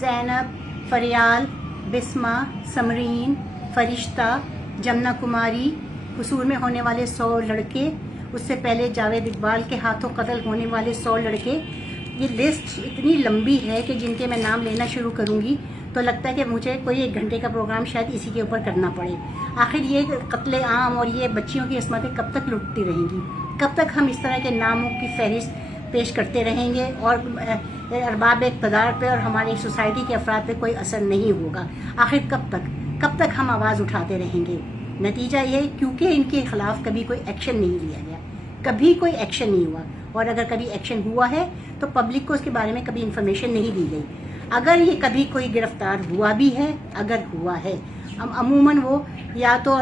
ज़ैनब, फरियाल, बिस्मा, समरीन, फरिश्ता, जमुना कुमारी, कसूर में होने वाले 100 लड़के, उससे पहले जावेद इकबाल के हाथों कत्ल होने वाले 100 लड़के। ये लिस्ट इतनी लंबी है कि जिनके मैं नाम लेना शुरू करूँगी तो लगता है कि मुझे कोई 1 घंटे का प्रोग्राम शायद इसी के ऊपर करना पड़े। आखिर ये कत्ले आम और ये बच्चियों की इस्मतें कब तक लुटती रहेंगी? कब तक हम इस तरह के नामों की फहरिस्त पेश करते रहेंगे और अरबाब इक़्तिदार पे और हमारी सोसाइटी के अफराद पे कोई असर नहीं होगा? आखिर कब तक हम आवाज़ उठाते रहेंगे? नतीजा ये, क्योंकि इनके खिलाफ कभी कोई एक्शन नहीं लिया गया, कभी कोई एक्शन नहीं हुआ, और अगर कभी एक्शन हुआ है तो पब्लिक को उसके बारे में कभी इन्फॉर्मेशन नहीं दी गई। अगर ये कभी कोई गिरफ्तार हुआ भी है, अगर हुआ है, अमूमन वो या तो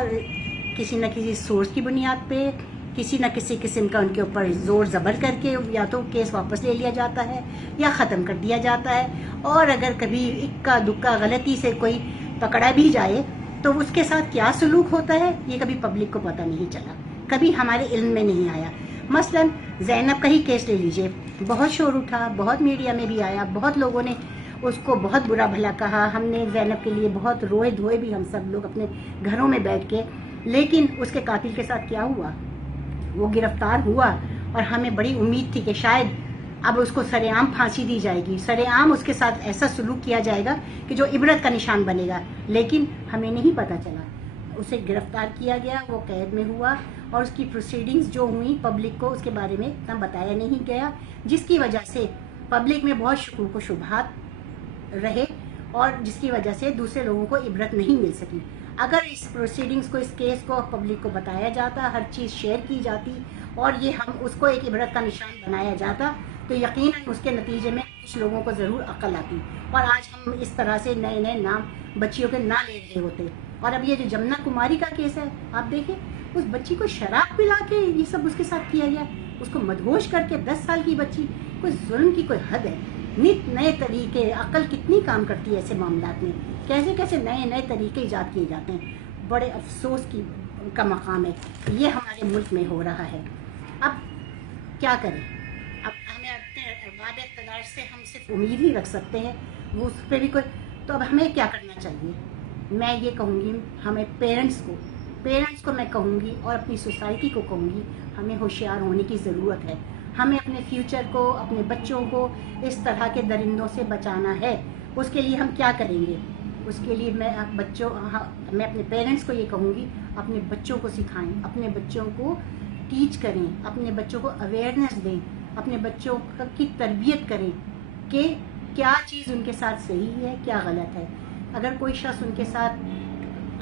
किसी न किसी सोर्स की बुनियाद पे, किसी न किसी किस्म का उनके ऊपर जोर ज़बर करके या तो केस वापस ले लिया जाता है या ख़त्म कर दिया जाता है। और अगर कभी इक्का दुक्का गलती से कोई पकड़ा भी जाए तो उसके साथ क्या सलूक होता है ये कभी पब्लिक को पता नहीं चला, कभी हमारे इल्म में नहीं आया। मसलन ज़ैनब का ही केस ले लीजिए, बहुत शोर उठा, बहुत मीडिया में भी आया, बहुत लोगों ने उसको बहुत बुरा भला कहा, हमने ज़ैनब के लिए बहुत रोए धोए भी हम सब लोग अपने घरों में बैठ के। लेकिन उसके कातिल के साथ क्या हुआ? वो गिरफ्तार हुआ और हमें बड़ी उम्मीद थी कि शायद अब उसको सरेआम फांसी दी जाएगी, सरेआम उसके साथ ऐसा सलूक किया जाएगा कि जो इबरत का निशान बनेगा। लेकिन हमें नहीं पता चला, उसे गिरफ्तार किया गया, वो कैद में हुआ और उसकी प्रोसीडिंग्स जो हुई पब्लिक को उसके बारे में इतना बताया नहीं गया, जिसकी वजह से पब्लिक में बहुत शकूक व शुबहात रहे और जिसकी वजह से दूसरे लोगों को इबरत नहीं मिल सकी। अगर इस प्रोसीडिंग्स को, इस केस को पब्लिक को बताया जाता, हर चीज़ शेयर की जाती और ये हम उसको एक इबरत का निशान बनाया जाता तो यकीनन उसके नतीजे में कुछ लोगों को ज़रूर अक्ल आती और आज हम इस तरह से नए नए नाम बच्चियों के ना ले रहे होते। और अब ये जो जमुना कुमारी का केस है, आप देखें, उस बच्ची को शराब पिला के ये सब उसके साथ किया गया, उसको मदहोश करके 10 साल की बच्ची, कोई जुल्म की कोई हद है? नित नए तरीके, अकल कितनी काम करती है ऐसे मामलात में, कैसे कैसे नए नए तरीके ईजाद किए जाते हैं। बड़े अफसोस का मकाम है ये हमारे मुल्क में हो रहा है। अब क्या करें? अब हमें अपने अरबाब इक़्तिदार से हम सिर्फ उम्मीद ही रख सकते हैं, वो उस पर भी कोई। तो अब हमें क्या करना चाहिए? मैं ये कहूँगी, हमें पेरेंट्स को मैं कहूँगी और अपनी सोसाइटी को कहूँगी, हमें होशियार होने की ज़रूरत है। हमें अपने फ्यूचर को, अपने बच्चों को इस तरह के दरिंदों से बचाना है। उसके लिए हम क्या करेंगे? उसके लिए मैं अपने पेरेंट्स को ये कहूँगी, अपने बच्चों को सिखाएं, अपने बच्चों को टीच करें, अपने बच्चों को अवेयरनेस दें, अपने बच्चों की तरबियत करें कि क्या चीज़ उनके साथ सही है, क्या गलत है। अगर कोई शख्स उनके साथ,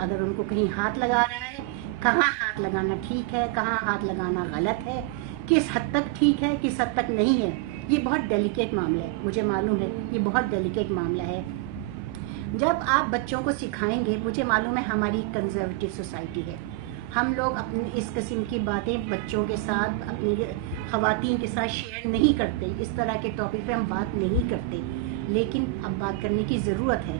अगर उनको कहीं हाथ लगा रहा है, कहाँ हाथ लगाना ठीक है, कहाँ हाथ लगाना गलत है, किस हद तक ठीक है, किस हद तक नहीं है, ये बहुत डेलिकेट मामला है। मुझे मालूम है ये बहुत डेलिकेट मामला है। जब आप बच्चों को सिखाएंगे, मुझे मालूम है हमारी कंजर्वेटिव सोसाइटी है, हम लोग अपनी इस किस्म की बातें बच्चों के साथ, अपनी ख़वातीन के साथ शेयर नहीं करते, इस तरह के टॉपिक पे हम बात नहीं करते। लेकिन अब बात करने की ज़रूरत है,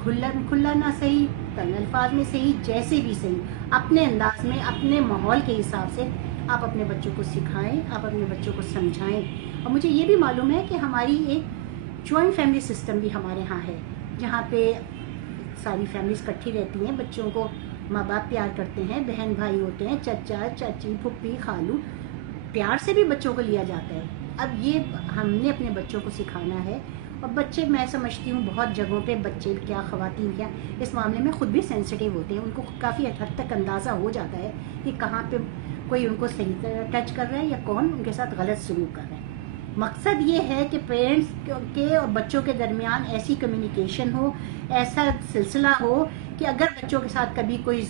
खुला ना सही, तंग अल्फाज में सही, जैसे भी सही, अपने अंदाज में, अपने माहौल के हिसाब से आप अपने बच्चों को सिखाएं, आप अपने बच्चों को समझाएं। और मुझे ये भी मालूम है कि हमारी एक जॉइंट फैमिली सिस्टम भी हमारे यहाँ है, जहाँ पे सारी फैमिलीज इकट्ठी रहती हैं, बच्चों को माँ बाप प्यार करते हैं, बहन भाई होते हैं, चचा चाची फुप्पी खालू, प्यार से भी बच्चों को लिया जाता है। अब ये हमने अपने बच्चों को सिखाना है। और बच्चे, मैं समझती हूँ बहुत जगहों पे बच्चे क्या, ख़वातीन क्या, इस मामले में ख़ुद भी सेंसिटिव होते हैं, उनको काफ़ी हद तक अंदाज़ा हो जाता है कि कहाँ पे कोई उनको सही तरह टच कर रहा है या कौन उनके साथ गलत सलूक कर रहा है। मकसद ये है कि पेरेंट्स के और बच्चों के दरमियान ऐसी कम्युनिकेशन हो, ऐसा सिलसिला हो कि अगर बच्चों के साथ कभी कोई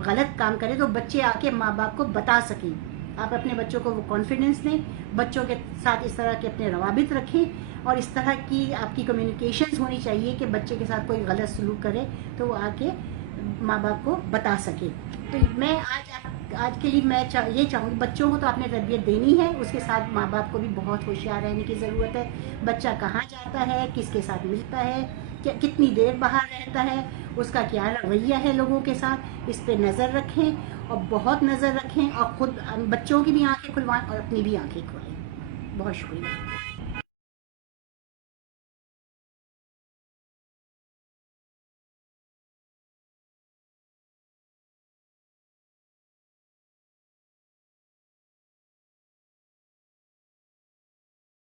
गलत काम करे तो बच्चे आके माँ बाप को बता सकें। आप अपने बच्चों को वो कॉन्फिडेंस दें, बच्चों के साथ इस तरह के अपने रवाबित रखें और इस तरह की आपकी कम्युनिकेशंस होनी चाहिए कि बच्चे के साथ कोई गलत सलूक करे तो वो आके माँ बाप को बता सके। तो मैं आज के लिए मैं ये चाहूँगी, बच्चों को तो आपने तरबियत देनी है, उसके साथ माँ बाप को भी बहुत होशियार रहने की ज़रूरत है। बच्चा कहाँ जाता है, किसके साथ मिलता है, कितनी देर बाहर रहता है, उसका क्या रवैया है लोगों के साथ, इस पे नज़र रखें और बहुत नज़र रखें और ख़ुद बच्चों की भी आंखें खुलवाएं और अपनी भी आंखें खोलें। बहुत शुक्रिया।